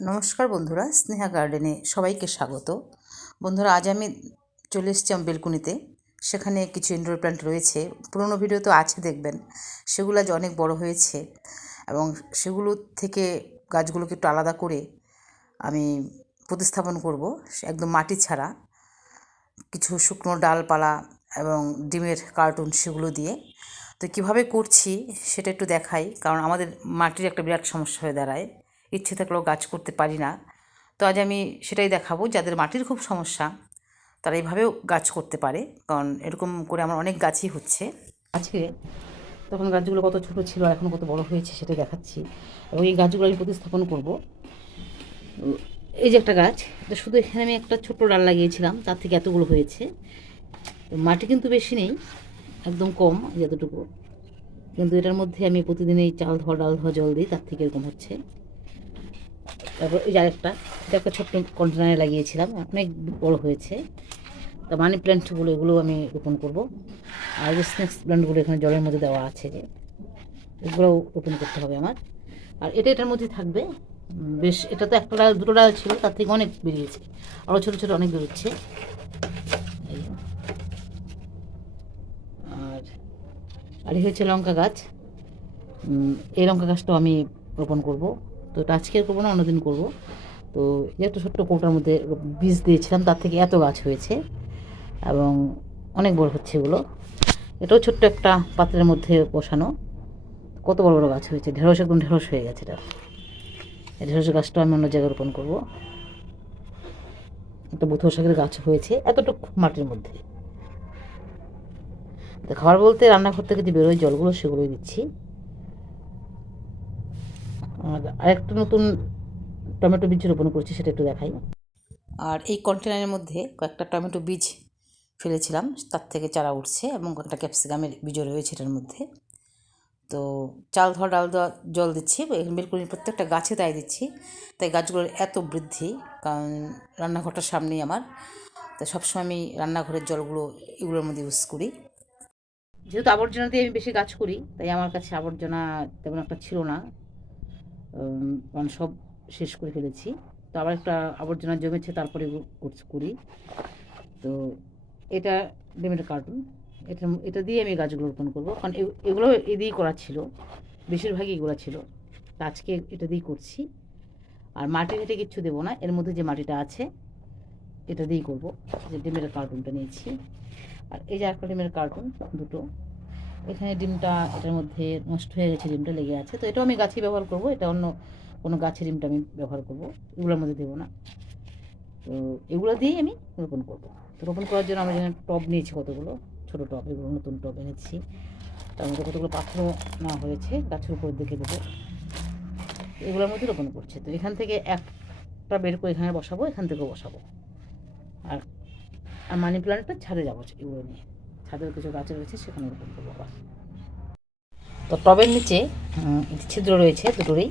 নমস্কার বন্ধুরা, স্নেহা গার্ডেনে সবাইকে স্বাগত। বন্ধুরা, আজ আমি চলে এসেছি আমার বেলকুনিতে। সেখানে কিছু ইনডোর প্ল্যান্ট রয়েছে। পুরোনো ভিডিও তো আছে দেখবেন। সেগুলো আজ অনেক বড় হয়েছে এবং সেগুলো থেকে গাছগুলোকে একটু আলাদা করে আমি প্রতিস্থাপন করব। একদম মাটি ছাড়া। কিছু শুকনো ডালপালা এবং ডিমের কার্টুন সেগুলো দিয়ে। তো কীভাবে করছি সেটা একটু দেখাই, কারণ আমাদের মাটির একটা বিরাট সমস্যা হয়ে দাঁড়ায়। ইচ্ছে থাকলেও গাছ করতে পারি না। তো আজ আমি সেটাই দেখাবো, যাদের মাটির খুব সমস্যা, তারা এইভাবেও গাছ করতে পারে, কারণ এরকম করে আমার অনেক গাছই হচ্ছে। আজকে তখন গাছগুলো কত ছোট ছিল আর এখন কত বড় হয়েছে সেটা দেখাচ্ছি। এবং এই গাছগুলো আমি প্রতিস্থাপন করব। এই যে একটা গাছ, এটা শুধু এখানে আমি একটা ছোট্ট ডাল লাগিয়েছিলাম, তার থেকে এতগুলো হয়েছে। মাটি কিন্তু বেশি নেই, একদম কম যতটুকু। কিন্তু এটার মধ্যে আমি প্রতিদিন এই চাল ধোয়া, ডাল ধোয়া জল দিই, তার থেকে এরকম হচ্ছে। তারপর এই যে আরেকটা এটা একটা ছোট্ট কন্টেনারে লাগিয়েছিলাম, অনেক বড় হয়েছে। তা মানি প্ল্যান্টগুলো এগুলো আমি রোপণ করব। আর যে স্ন্যাক্স প্ল্যান্টগুলো এখানে জলের মধ্যে দেওয়া আছে যে, এগুলোও রোপণ করতে হবে আমার। আর এটা এটার মধ্যে থাকবে বেশ, এটা তো একটা ডাল, দুটো ডাল ছিল, তার থেকে অনেক বেরিয়েছে। আরও ছোটো ছোটো অনেক বেরোচ্ছে। আর আর হচ্ছে লঙ্কা গাছ। এই লঙ্কা গাছটাও আমি রোপণ করব। তো আজকে করব না, অন্যদিন করব। তো একটা ছোট্ট কৌটার মধ্যে বীজ দিয়েছিলাম, তার থেকে এত গাছ হয়েছে এবং অনেক বড় হচ্ছে এগুলো। এটাও ছোট্ট একটা পাত্রের মধ্যে বসানো। কত বড় বড় গাছ হয়েছে, ঢেঁড়স একদম ঢেঁড়স হয়ে গেছে এটা। ঢেঁড়স গাছটা আমি অন্য জায়গায় রোপণ করব। একটা বুথো শাকের গাছ হয়েছে, এতটুকু মাটির মধ্যে। খাবার বলতে রান্নাঘর থেকে যে বেরোয় জলগুলো, সেগুলোই দিচ্ছি। আর আরেকটা নতুন টমেটো বীজ রোপণ করছি, সেটা একটু দেখাই। আর এই কন্টেনারের মধ্যে কয়েকটা টমেটো বীজ ফেলেছিলাম, তার থেকে চারা উঠছে এবং কয়েকটা ক্যাপসিকামের বীজও রয়েছে এটার মধ্যে। তো চাল ধোয়া, ডাল দেওয়া জল দিচ্ছি বেলকুনি প্রত্যেকটা গাছে তাই দিচ্ছি। তাই গাছগুলোর এত বৃদ্ধি, কারণ রান্নাঘরটার সামনেই আমার। তাই সবসময় আমি রান্নাঘরের জলগুলো এগুলোর মধ্যে ইউজ করি। যেহেতু আবর্জনা দিয়ে আমি বেশি গাছ করি, তাই আমার কাছে আবর্জনা তেমন একটা ছিল না। কারণ সব শেষ করে ফেলেছি। তো আবার একটা আবর্জনা জমেছে, তারপরে করি তো এটা ডিমের কার্টুন এটা এটা দিয়ে আমি গাছগুলো রোপণ করব। কারণ এগুলো এ দিয়েই করা ছিল। বেশিরভাগই এগুলো ছিল। আজকে এটা দিয়েই করছি। আর মাটি ঘেটে কিচ্ছু দেবো না। এর মধ্যে যে মাটিটা আছে, এটা দিয়েই করব। যে ডিমের কার্টুনটা নিয়েছি। আর এই যে একটা ডিমের কার্টুন দুটো। এখানে ডিমটা এটার মধ্যে নষ্ট হয়ে গেছে, ডিমটা লেগে আছে। তো এটাও আমি গাছে ব্যবহার করব, এটা অন্য কোনো গাছের ডিমটা আমি ব্যবহার করব, এগুলোর মধ্যে দেবো না। তো এগুলো দিয়েই আমি রোপণ করব। তো রোপণ করার জন্য আমরা এখানে টব নিয়েছি কতগুলো? ছোটো টব, এগুলো নতুন টব এনেছি। তার মধ্যে কতগুলো পাথরও নেওয়া হয়েছে, গাছের উপর দিকে দেবো। এগুলোর মধ্যে রোপণ করছে। তো এখান থেকে একটা বের করে এখানে বসাবো, এখান থেকেও বসাবো। আর আর মানি প্ল্যান্টটা ছাড়ে যাব এগুলো নিয়ে। ছাদের কিছু গাছ রয়েছে, সেখানে রোপণ করব আবার। তো টবের নিচে ছিদ্র রয়েছে দুটোরই,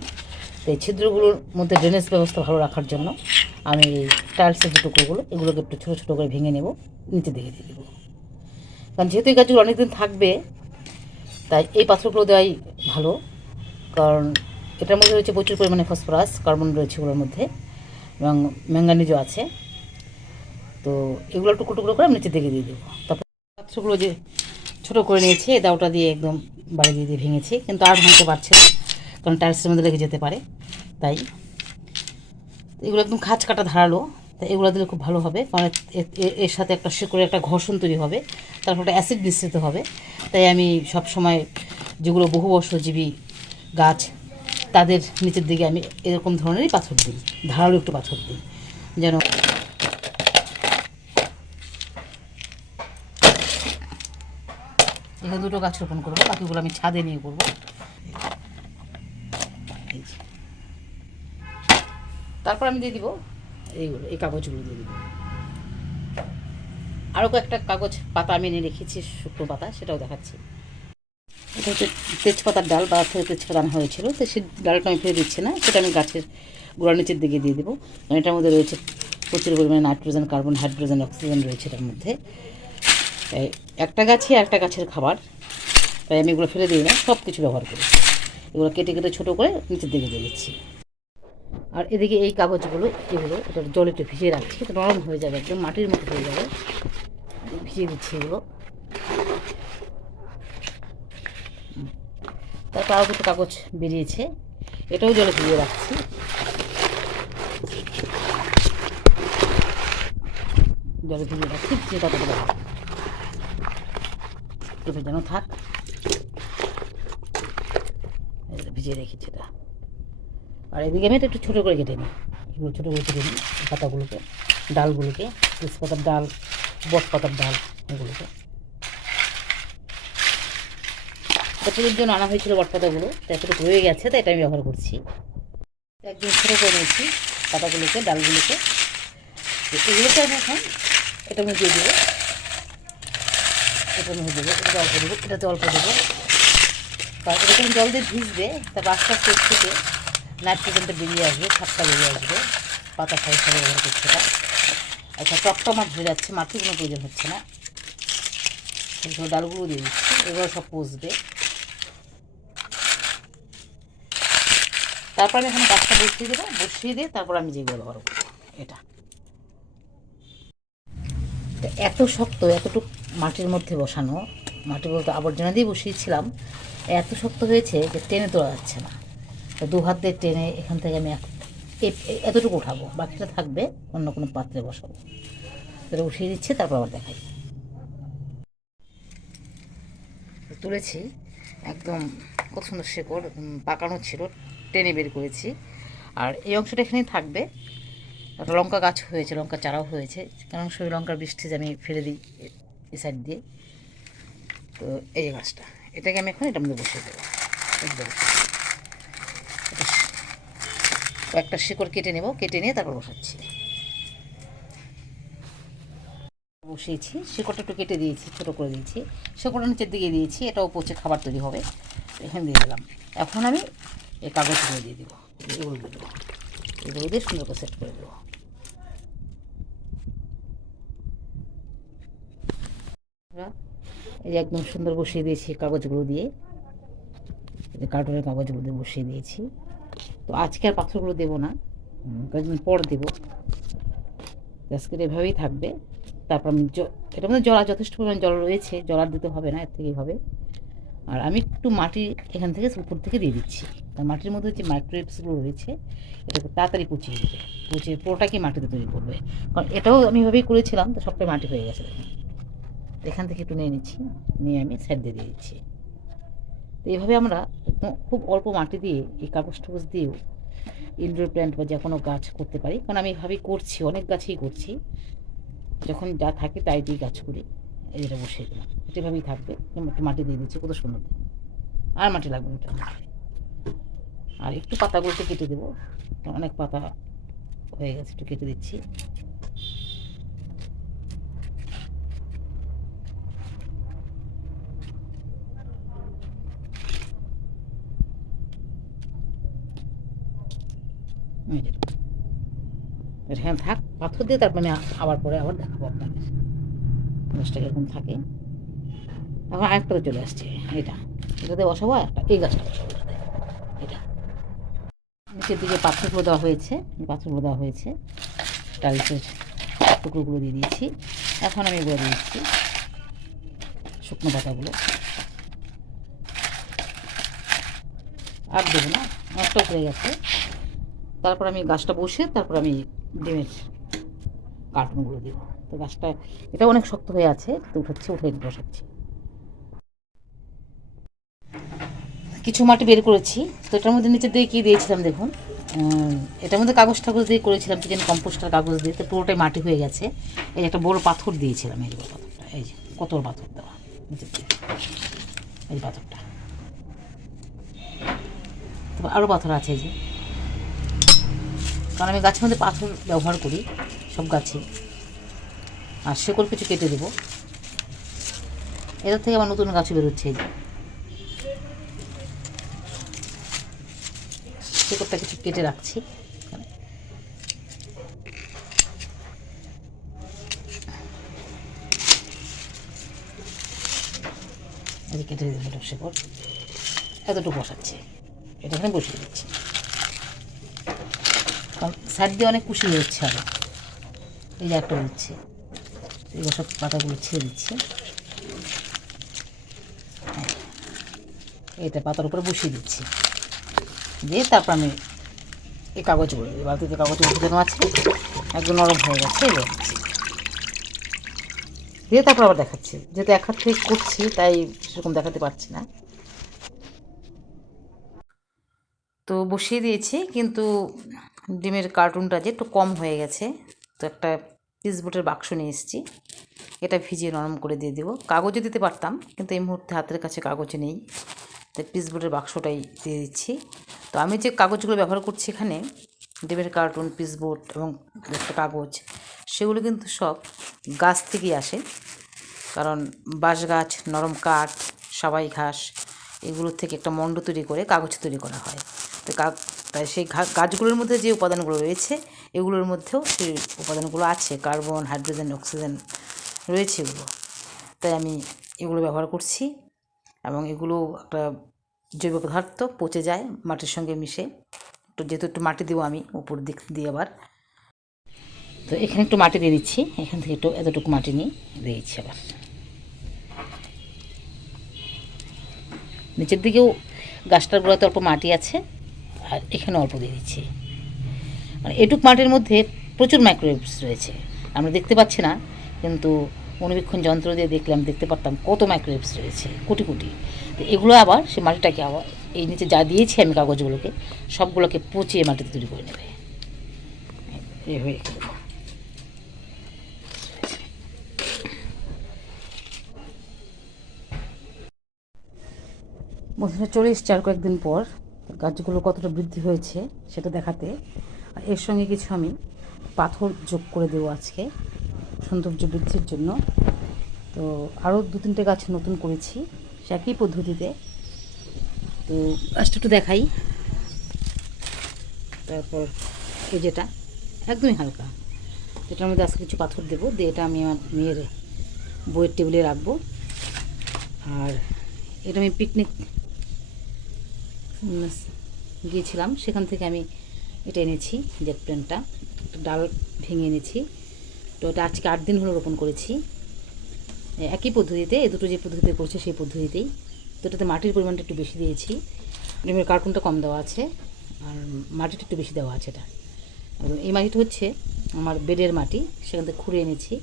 তো এই ছিদ্রগুলোর মধ্যে ড্রেনেজ ব্যবস্থা ভালো রাখার জন্য আমি এই টাইলসের যে টুকরোগুলো, এগুলোকে একটু ছোটো ছোটো করে ভেঙে নেব, নিচে দিকে দিয়ে দেবো। কারণ যেহেতু এই গাছগুলো অনেকদিন থাকবে, তাই এই পাথরগুলো দেওয়াই ভালো। কারণ এটার মধ্যে রয়েছে প্রচুর পরিমাণে ফসফরাস, কার্বন রয়েছে ওগুলোর মধ্যে, এবং ম্যাঙ্গানিজও আছে। তো এগুলো টুকরো টুকরো করে আমি নিচে দিকে দিয়ে দেবো। পাত্রগুলো যে ছোটো করে নিয়েছি, এই দাওটা দিয়ে একদম বাড়ি দিয়ে দিয়ে ভেঙেছি। কিন্তু আর ভাঙতে পারছে না, কারণ টাইলসের মধ্যে লেগে যেতে পারে, তাই। এগুলো একদম খাঁচ কাটা ধারালো, তাই এগুলো দিলে খুব ভালো হবে, কারণ এর সাথে একটা শিকড়ে একটা ঘর্ষণ তৈরি হবে, তারপর একটা অ্যাসিড মিশ্রিত হবে। তাই আমি সব সময় যেগুলো বহু বর্ষজীবী গাছ, তাদের নিচের দিকে আমি এরকম ধরনেরই পাথর দিই, ধারালো একটু পাথর দিই, যেন এখানে দুটো গাছ রোপণ করব, বাকিগুলো আমি ছাদে নিয়ে করব। তারপর আমি দিয়ে দিব এইগুলো, এই কাগজগুলো দিয়ে দিব। আরও কয়েকটা কাগজ পাতা আমি এনে রেখেছি, শুকনো পাতা, সেটাও দেখাচ্ছি। এটা হচ্ছে তেজপাতার ডাল, বা তেজপাতা হয়েছিল, তো সেই ডালটা আমি ফেলে দিচ্ছি না, সেটা আমি গাছের গোড়ার নিচের দিকে দিয়ে দেবো। এটার মধ্যে রয়েছে প্রচুর পরিমাণে নাইট্রোজেন, কার্বন, হাইড্রোজেন, অক্সিজেন রয়েছে এটার মধ্যে। একটা গাছে একটা গাছের খাবার। তাই আমি এগুলো ফেলে দিই না সব কিছু ব্যবহার করি। এগুলো কেটে কেটে ছোটো করে নিচের দিকে দিয়ে দিচ্ছি। আর এদিকে এই কাগজগুলো এগুলো এটা জলে একটু ভিজিয়ে রাখছি, এটা নরম হয়ে যাবে একদম, মাটির মতো হয়ে যাবে। ভিজিয়ে দিচ্ছি এগুলো। তারপর আরও দুটো কাগজ বেরিয়েছে। এটাও জলে ভিজিয়ে রাখছি। জলে ভিজিয়ে রাখছি করে দেবো একটু ভেজানো থাক। ভিজিয়ে রেখেছি এটা। আর এদিকে আমি একটু ছোটো করে কেটে নিই। এগুলো ছোটো করে কেটে নিই, পাতাগুলোকে, ডালগুলোকে, তেজপাতার ডাল বট পাতার ডাল, এগুলোকে। বছরের জন্য আনা হয়েছিল বট পাতাগুলো তো এতটুকু রয়ে গেছে, তাই এটা আমি ব্যবহার করছি। একদম ছোটো করে নিয়েছি পাতাগুলোকে, ডালগুলোকে। এগুলোকে আমি এখন এটা আমি দিয়ে দেবো। এটা আমি দেবো, এটা অল্প দেবো, এটাতে অল্প দেবো। তারপরে যখন জল দিয়ে ভিজবে, তারপর আস্তে আস্তে থেকে নাইট্রোজেনটা বেরিয়ে আসবে ছাপটা বেরিয়ে আসবে। পাতা খাই সারে ব্যবহার করছে না। আচ্ছা টকটা মাছ হয়ে যাচ্ছে মাটির কোনো প্রয়োজন হচ্ছে না। ডালগুলো দিয়ে দিচ্ছি, এগুলো সব পচবে। তারপর আমি এখানে গাছটা বসিয়ে দেবো, বসিয়ে দিয়ে তারপর আমি যেগুলো ব্যবহার করব, এটা। এত শক্ত, এতটুকু মাটির মধ্যে বসানো, মাটি বলতে আবর্জনা দিয়ে বসিয়েছিলাম, এত শক্ত হয়েছে যে টেনে তোলা যাচ্ছে না। তো দু হাত টেনে এখান থেকে আমি এতটুকু উঠাবো, বাকিটা থাকবে, অন্য কোনো পাত্রে বসাবো। এটা উঠিয়ে দিচ্ছে, তারপর আবার দেখাই। তুলেছি, একদম কত সুন্দর শেকড় পাকানো ছিল, টেনে বের করেছি। আর এই অংশটা এখানেই থাকবে। একটা লঙ্কা গাছ হয়েছে, লঙ্কা চারাও হয়েছে। কারণ সেই লঙ্কার বৃষ্টি আমি ফেলে দিই এ- সাইড দিয়ে। তো এই গাছটা, এটাকে আমি এখন এটার মধ্যে বসিয়ে দেবো। এটা শ- কয়েকটা শিকড় কেটে নেব, কেটে নিয়ে তারপর বসাচ্ছি। বসিয়েছি, শিকড়টা একটু কেটে দিয়েছি, ছোটো করে দিয়েছি। শিকড়টা নিচের দিকে দিয়েছি, এটাও পচে খাবার তৈরি হবে। এখানে দিয়ে দিলাম। এখন আমি এই কাগজ কাগজগুলো দিয়ে দেবো এগুলো দিয়ে দেবো। এগুলো দিয়ে সুন্দর করে সেট করে দেবো এই যে একদম সুন্দর বসিয়ে দিয়েছি কাগজগুলো দিয়ে। কার্টুনের কাগজগুলো দিয়ে বসিয়ে দিয়েছি। তো আজকে আর পাথরগুলো দেবো না। কয়েকদিন পর দেবো। আজকে এভাবেই থাকবে। তারপর আমি এটার মধ্যে জল যথেষ্ট পরিমাণ জল রয়েছে। জল আর দিতে হবে না, এর থেকেই হবে আর আমি একটু মাটি এখান থেকে উপর থেকে দিয়ে দিচ্ছি। আর মাটির মধ্যে যে মাইক্রোওয়েভসগুলো রয়েছে, এটাকে তাড়াতাড়ি পচিয়ে দেবে পচিয়ে পুরোটাকে মাটিতে তৈরি করবে? কারণ এটাও আমি এভাবেই করেছিলাম, তো সবটাই মাটি হয়ে গেছে এখান থেকে একটু নিয়ে নিচ্ছি, নিয়ে আমি দিয়ে দিয়ে দিচ্ছি। তো এইভাবে আমরা খুব অল্প মাটি দিয়ে, এই কাগজ টাগজ দিয়েও ইনডোর প্ল্যান্ট বা যে কোনো গাছ করতে পারি। কারণ আমি এভাবেই করছি, অনেক গাছই করছি। যখন যা থাকে তাই দিয়ে গাছ করি। এই যেটা বসিয়ে দিলাম। এটা এভাবেই থাকবে। একটু মাটি দিয়ে দিচ্ছি, কত সুন্দর। আর মাটি লাগবে না আর একটু পাতাগুলোকে কেটে দেবো। অনেক পাতা হয়ে গেছে, একটু কেটে দিচ্ছি। হ্যাঁ থাক, পাথর দিয়ে তারপর আবার পরে আবার দেখাবো আপনাদের। গাছটা এরকম থাকে। এখন আরেকটাতে চলে আসছে, এটা। এটাতে বসাবো একটা, এই গাছটা বসাবো। এটা। নিচের দিকে পাথরগুলো দেওয়া হয়েছে পাথরগুলো দেওয়া হয়েছে। টাইলসের টুকরোগুলো দিয়ে দিয়েছি। এখন আমি এগুলো দিয়ে দিচ্ছি, শুকনো পাতাগুলো। আর দেবো না নষ্ট হয়ে গেছে। তারপর আমি গাছটা বসে, তারপর আমি ডিমের কার্টুনগুলো দিব তো গাছটা, এটা অনেক শক্ত হয়ে আছে তো উঠাচ্ছি উঠে বসাচ্ছি। কিছু মাটি বের করেছি। তো এটার মধ্যে নিচে দিয়ে কী দিয়েছিলাম দেখুন? এটার মধ্যে কাগজ টাগজ দিয়ে করেছিলাম কিচেন কম্পোস্টার কাগজ দিয়ে। তো পুরোটাই মাটি হয়ে গেছে। এই একটা বড় পাথর দিয়েছিলাম, এই বড় পাথরটা, এই যে কত পাথর দেওয়া। এই পাথরটা। আরও পাথর আছে এই যে। কারণ আমি গাছের মধ্যে পাথর ব্যবহার করি। সব গাছে। আর শেকড় কিছু কেটে দেবো। এটার থেকে আমার নতুন গাছ বেরোচ্ছে শেকড়টা কিছু কেটে রাখছি। কেটে দিলাম শেকড়। এতটুকু বসাচ্ছি। এটা এখানে বসিয়ে দিচ্ছি। সাইড দিয়ে অনেক কুশি বেরোচ্ছে আবার। এই যে একটা বেরোচ্ছে এগুলো সব পাতাগুলো ছেড়ে দিচ্ছে। হ্যাঁ। এটা পাতার উপরে বসিয়ে দিচ্ছি। দিয়ে তারপর আমি এই কাগজগুলো, এই বালতিতে কাগজগুলো ঢুকানো আছে, একদম নরম হয়ে গেছে দিয়ে তারপর আবার দেখাচ্ছি। যেহেতু এক হাত থেকে করছি, তাই সেরকম দেখাতে পারছি না। তো বসিয়ে দিয়েছি, কিন্তু ডিমের কার্টুনটা যে একটু কম হয়ে গেছে। তো একটা পিসবোর্ডের বাক্স নিয়ে এসেছি। এটা ভিজিয়ে নরম করে দিয়ে দেবো। কাগজে দিতে পারতাম, কিন্তু এই মুহূর্তে হাতের কাছে কাগজ নেই। তাই পিসবোর্ডের বাক্সটাই দিয়ে দিচ্ছি। তো আমি যে কাগজগুলো ব্যবহার করছি এখানে ডিমের কার্টুন পিসবোর্ড এবং একটা কাগজ, সেগুলো কিন্তু সব গাছ থেকেই আসে। কারণ বাঁশ গাছ, নরম কাঠ, সবাই ঘাস এগুলোর থেকে একটা মণ্ড তৈরি করে কাগজ তৈরি করা হয়। তো তাই সেই গাছগুলোর মধ্যে যে উপাদানগুলো রয়েছে, এগুলোর মধ্যেও সেই উপাদানগুলো আছে। কার্বন, হাইড্রোজেন, অক্সিজেন রয়েছে এগুলো। তাই আমি এগুলো ব্যবহার করছি এবং এগুলো একটা জৈব পদার্থ পচে যায়, মাটির সঙ্গে মিশে। একটু যেহেতু একটু মাটি দেবো আমি উপর দিক দিয়ে আবার। তো এখানে একটু মাটি দিয়ে দিচ্ছি। এখান থেকে একটু এতটুকু মাটি নিয়ে দিয়ে দিচ্ছি আবার। নিচের দিকেও গাছটার গোড়াতে অল্প মাটি আছে। আর এখানে অল্প দিয়ে দিচ্ছি। মানে এটুক মাটির মধ্যে প্রচুর মাইক্রোওয়েভস রয়েছে। আমরা দেখতে পাচ্ছি না, কিন্তু অনুবীক্ষণ যন্ত্র দিয়ে দেখলে আমি দেখতে পারতাম কত মাইক্রোওয়েভস রয়েছে, কোটি কোটি। তো এগুলো আবার সে মাটিটাকে আবার এই নিচে যা দিয়েছি আমি কাগজগুলোকে, সবগুলোকে পচিয়ে মাটিতে তৈরি করে নেবে। বন্ধুরা, চলে এসছে আর কয়েকদিন পর। গাছগুলো কতটা বৃদ্ধি হয়েছে সেটা দেখাতে। আর এর সঙ্গে কিছু আমি পাথর যোগ করে দেবো আজকে সৌন্দর্য বৃদ্ধির জন্য। তো আরও দু তিনটে গাছ নতুন করেছি, সে একই পদ্ধতিতে। তো গাছটা একটু দেখাই। তারপর এই যেটা, একদমই হালকা। এটার মধ্যে আজকে কিছু পাথর দেবো, দিয়ে এটা আমি আমার মেয়ের বইয়ের টেবিলে রাখব। আর এটা আমি পিকনিক গিয়েছিলাম। সেখান থেকে আমি এটা এনেছি জেট প্ল্যানটা একটা ডাল ভেঙে এনেছি। তো এটা আজকে আট দিন হলো রোপণ করেছি। একই পদ্ধতিতে এই দুটো যে পদ্ধতিতে করছে সেই পদ্ধতিতেই। তো এটাতে মাটির পরিমাণটা একটু বেশি দিয়েছি। কার্টুনটা কম দেওয়া আছে, আর মাটিটা একটু বেশি দেওয়া আছে এটা। একদম এই মাটিটা হচ্ছে আমার বেডের মাটি। সেখান থেকে খুঁড়ে এনেছি।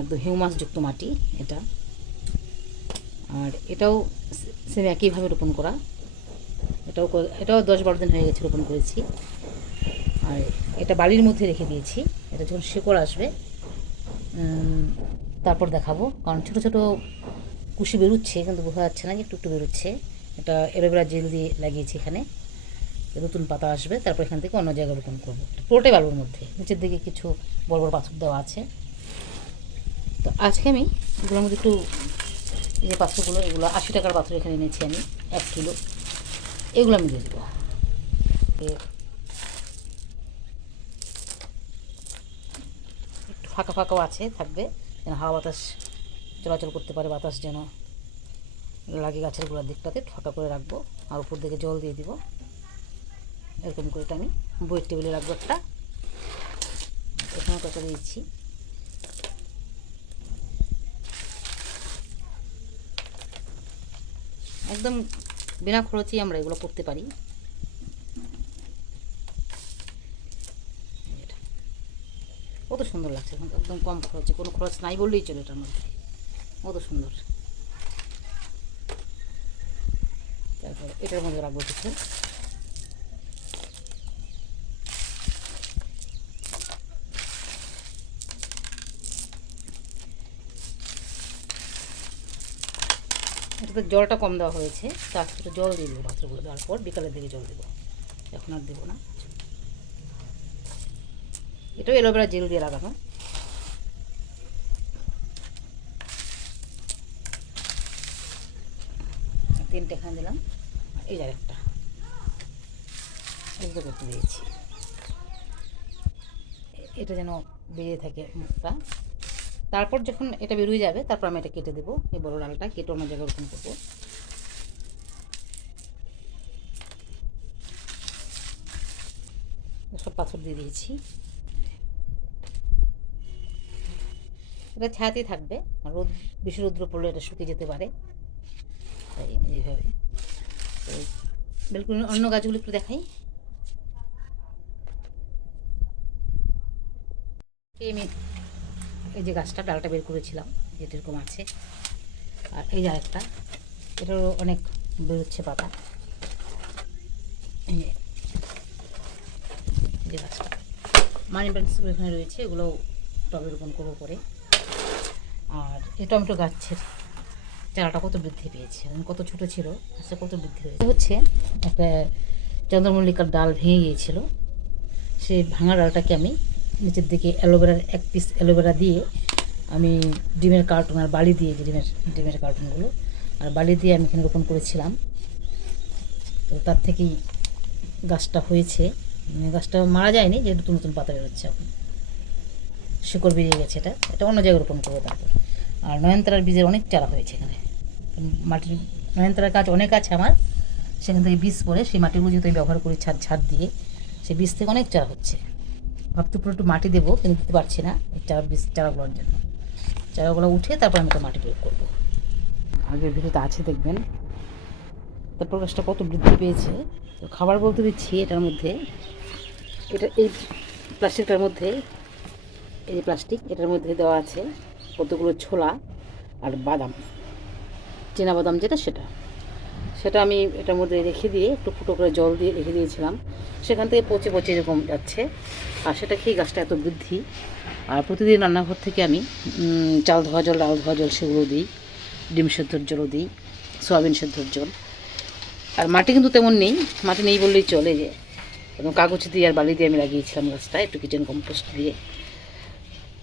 একদম হিউমাসযুক্ত মাটি এটা। আর এটাও সেম একইভাবে রোপণ করা। এটাও এটাও দশ বারো দিন হয়ে গেছে রোপণ করেছি। আর এটা বালির মধ্যে রেখে দিয়েছি। এটা যখন শিকড় আসবে তারপর দেখাবো। কারণ ছোটো ছোটো কুশি বেরোচ্ছে, কিন্তু বোঝা যাচ্ছে না একটু একটু বেরোচ্ছে। এটা এলোভেরা জেল দিয়ে লাগিয়েছি এখানে। নতুন পাতা আসবে, তারপর এখান থেকে অন্য জায়গায় রোপণ করব। পুরোটাই বালুর মধ্যে। নিচের দিকে কিছু বড় বড় পাথর দেওয়া আছে। তো আজকে আমি এগুলোর মধ্যে একটু যে পাথরগুলো, এগুলো আশি টাকার পাথর এখানে এনেছি আমি, এক কিলো। এগুলো আমি দিয়ে দেবো। একটু ফাঁকা ফাঁকাও আছে, থাকবে। যেন হাওয়া বাতাস চলাচল করতে পারে, বাতাস যেন লাগে গাছের গোড়ার দিকটাতে ফাঁকা করে রাখব। আর উপর দিকে জল দিয়ে দিব। এরকম করে আমি বইয়ের টেবিলে রাখব একটা। এখানে কটা দিচ্ছি একদম বিনা খরচেই আমরা এগুলো করতে পারি। কত সুন্দর লাগছে একদম কম খরচে, কোনো খরচ নাই বললেই চলে এটার মধ্যে। কত সুন্দর। তারপর এটার মধ্যে রাখব কিছু। এটাতে জলটা কম দেওয়া হয়েছে, তো আজকে জল দিয়ে দেবো পাত্রগুলো দেওয়ার পর বিকালের দিকে জল দেবো। এখন আর দেবো না। এটাও এলোভেরা জেল দিয়ে লাগানো। তিনটে এখানে দিলাম। এই যার একটা এগুলো করতে দিয়েছি। এটা যেন বেরিয়ে থাকে মুখটা। তারপর যখন এটা বেরিয়ে যাবে, তারপর আমি এটা কেটে দেবো। এই বড় ডালটা কেটে অন্য জায়গায় রোপণ করব। সব পাথর দিয়ে দিয়েছি। এটা ছায়াতেই থাকবে। রোদ, বেশি রৌদ্র পড়লে এটা শুকিয়ে যেতে পারে। তাই এইভাবে। তো অন্য গাছগুলো একটু দেখাই। আমি এই যে গাছটা, ডালটা বের করেছিলাম যেটা এরকম আছে। আর এই যে আরেকটা, এটারও অনেক বেরোচ্ছে পাতা। এই যে- গাছটা। মানি প্ল্যান্টসগুলো এখানে রয়েছে এগুলো টবে রোপণ করব পরে। আর এই টমেটো গাছের চারাটা কত বৃদ্ধি পেয়েছে এবং কত ছোট ছিল আচ্ছা কত বৃদ্ধি হয়েছে? হচ্ছে, একটা চন্দ্রমল্লিকার ডাল ভেঙে গিয়েছিল। সেই ভাঙা ডালটাকে আমি নিচের দিকে অ্যালোভেরার এক পিস অ্যালোভেরা দিয়ে আমি ডিমের কার্টুন আর বালি দিয়ে যে ডিমের ডিমের কার্টুনগুলো আর বালি দিয়ে আমি এখানে রোপণ করেছিলাম। তো তার থেকেই গাছটা হয়েছে। মানে গাছটা মারা যায়নি যে নতুন নতুন পাতা বেরোচ্ছে এখন। শিকড় বেরিয়ে গেছে এটা। এটা অন্য জায়গায় রোপণ করব তারপর। আর নয়নতারার বীজের অনেক চারা হয়েছে এখানে। মাটির, নয়নতারার গাছ অনেক আছে আমার। সেখান থেকে বীজ পড়ে, সেই মাটিগুলো যেহেতু আমি ব্যবহার করি ছাদ ছাদ দিয়ে। সেই বীজ থেকে অনেক চারা হচ্ছে। ভাবতে পুরো একটু মাটি দেবো, কিন্তু দিতে পারছি না। এই চারা বীজ চারাগুলোর জন্য। চারাগুলো উঠে তারপর আমি তো মাটি প্রয়োগ করব। আগের ভিডিওতে আছে দেখবেন তারপর গাছটা কত বৃদ্ধি পেয়েছে। তো খাবার বলতে দিচ্ছি এটার মধ্যে, এটা এই প্লাস্টিকটার মধ্যে, এই যে প্লাস্টিক, এটার মধ্যে দেওয়া আছে কতগুলো ছোলা আর বাদাম চীনা বাদাম যেটা সেটা। সেটা আমি এটার মধ্যে রেখে দিয়ে একটু ফুটো করে জল দিয়ে রেখে দিয়েছিলাম। সেখান থেকে পচে পচে এরকম যাচ্ছে। আর সেটা খেয়ে গাছটা এত বৃদ্ধি। আর প্রতিদিন রান্নাঘর থেকে আমি চাল ধোয়া জল, ডাল ধোয়া জল সেগুলো দিই। ডিম সেদ্ধর জলও দিই। সয়াবিন সেদ্ধর জল। আর মাটি কিন্তু তেমন নেই। মাটি নেই বললেই চলে যে। এবং কাগজ দিয়ে আর বালি দিয়ে আমি লাগিয়েছিলাম গাছটা, একটু কিচেন কম্পোস্ট দিয়ে।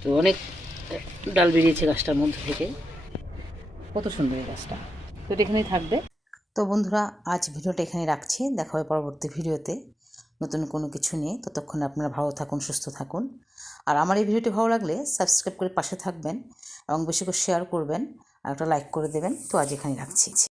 তো অনেক ডাল বেরিয়েছে গাছটার মধ্যে থেকে। কত সুন্দর এই গাছটা। তো এখানেই থাকবে। তো বন্ধুরা, আজ ভিডিওটা এখানে রাখছি। দেখা হবে পরবর্তী ভিডিওতে। নতুন কোনো কিছু নিয়ে। ততক্ষণে আপনারা ভালো থাকুন, সুস্থ থাকুন। আর আমার এই ভিডিওটি ভালো লাগলে সাবস্ক্রাইব করে পাশে থাকবেন এবং বেশি করে শেয়ার করবেন আর একটা লাইক করে দেবেন। তো আজ এখানে রাখছি।